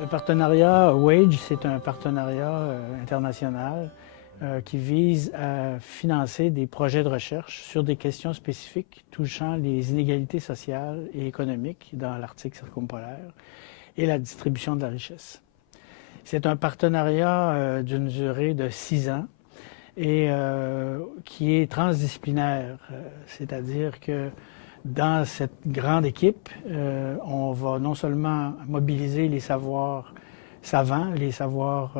Le partenariat WAGE, c'est un partenariat international qui vise à financer des projets de recherche sur des questions spécifiques touchant les inégalités sociales et économiques dans l'Arctique circumpolaire et la distribution de la richesse. C'est un partenariat d'une durée de 6 ans et qui est transdisciplinaire, c'est-à-dire que dans cette grande équipe, on va non seulement mobiliser les savoirs savants, les savoirs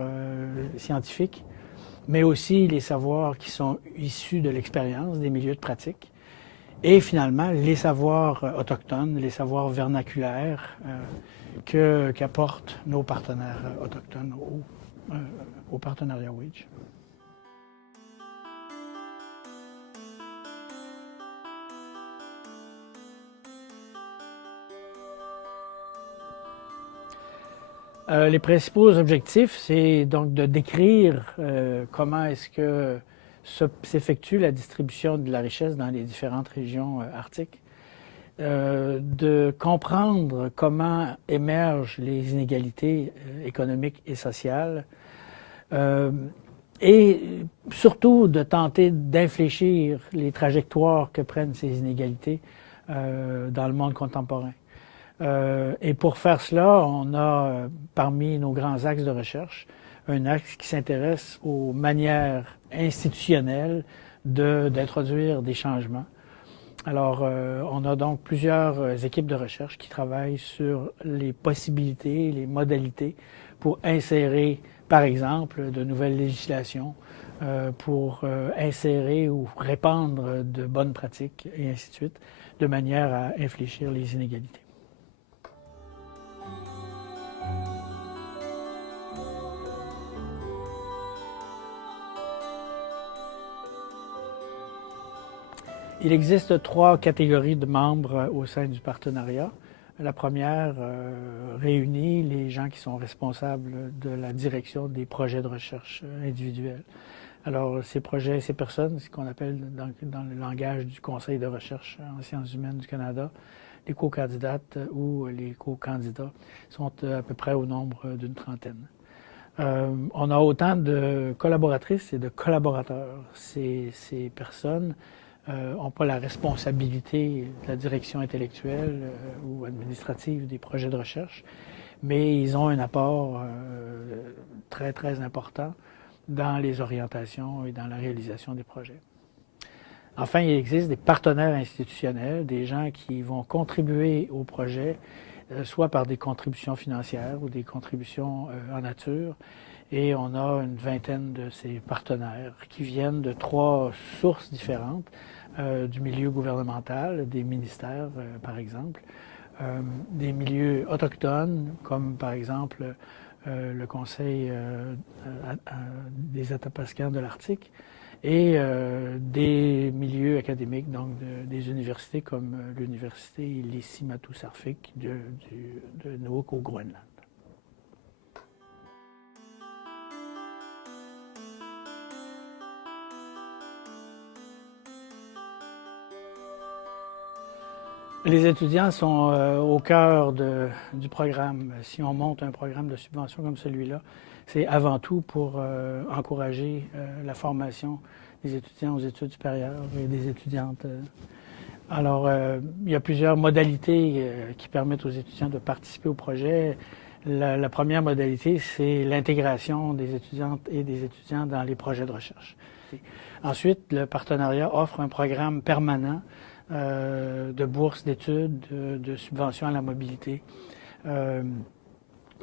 scientifiques, mais aussi les savoirs qui sont issus de l'expérience, des milieux de pratique, et finalement les savoirs autochtones, les savoirs vernaculaires qu'apportent nos partenaires autochtones au partenariat WAGE. Les principaux objectifs, c'est donc de décrire comment est-ce que s'effectue la distribution de la richesse dans les différentes régions arctiques, de comprendre comment émergent les inégalités économiques et sociales, et surtout de tenter d'infléchir les trajectoires que prennent ces inégalités dans le monde contemporain. Et pour faire cela, on a parmi nos grands axes de recherche un axe qui s'intéresse aux manières institutionnelles d'introduire des changements. Alors, on a donc plusieurs équipes de recherche qui travaillent sur les possibilités, les modalités pour insérer, par exemple, de nouvelles législations, pour insérer ou répandre de bonnes pratiques et ainsi de suite, de manière à infléchir les inégalités. Il existe 3 catégories de membres au sein du partenariat. La première réunit les gens qui sont responsables de la direction des projets de recherche individuels. Alors, ces projets, ces personnes, ce qu'on appelle dans le langage du Conseil de recherche en sciences humaines du Canada, les co-candidates ou les co-candidats sont à peu près au nombre d'une trentaine. On a autant de collaboratrices et de collaborateurs. Ces personnes n'ont pas la responsabilité de la direction intellectuelle ou administrative des projets de recherche, mais ils ont un apport très, très important dans les orientations et dans la réalisation des projets. Enfin, il existe des partenaires institutionnels, des gens qui vont contribuer au projet, soit par des contributions financières ou des contributions en nature. Et on a une vingtaine de ces partenaires qui viennent de 3 sources différentes, du milieu gouvernemental, des ministères par exemple, des milieux autochtones comme par exemple le Conseil des Athapascans de l'Arctique, et des milieux académiques, donc des universités comme l'université Lisi-Matu-Sarfik de Nuuk au Groenland. Les étudiants sont au cœur du programme. Si on monte un programme de subvention comme celui-là, c'est avant tout pour encourager la formation des étudiants aux études supérieures et des étudiantes. Alors, il y a plusieurs modalités qui permettent aux étudiants de participer au projet. La première modalité, c'est l'intégration des étudiantes et des étudiants dans les projets de recherche. Ensuite, le partenariat offre un programme permanent de bourses d'études, de subventions à la mobilité.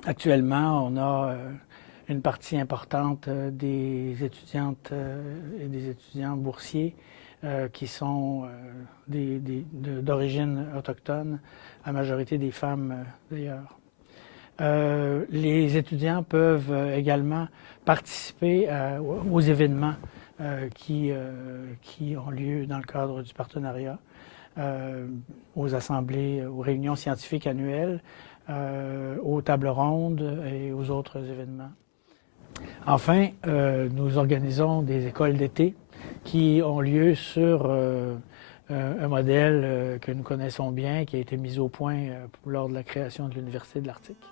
Actuellement, on a une partie importante des étudiantes et des étudiants boursiers qui sont d'origine autochtone, la majorité des femmes d'ailleurs. Les étudiants peuvent également participer aux événements qui ont lieu dans le cadre du partenariat, aux assemblées, aux réunions scientifiques annuelles, aux tables rondes et aux autres événements. Enfin, nous organisons des écoles d'été qui ont lieu sur un modèle que nous connaissons bien, qui a été mis au point lors de la création de l'Université de l'Arctique.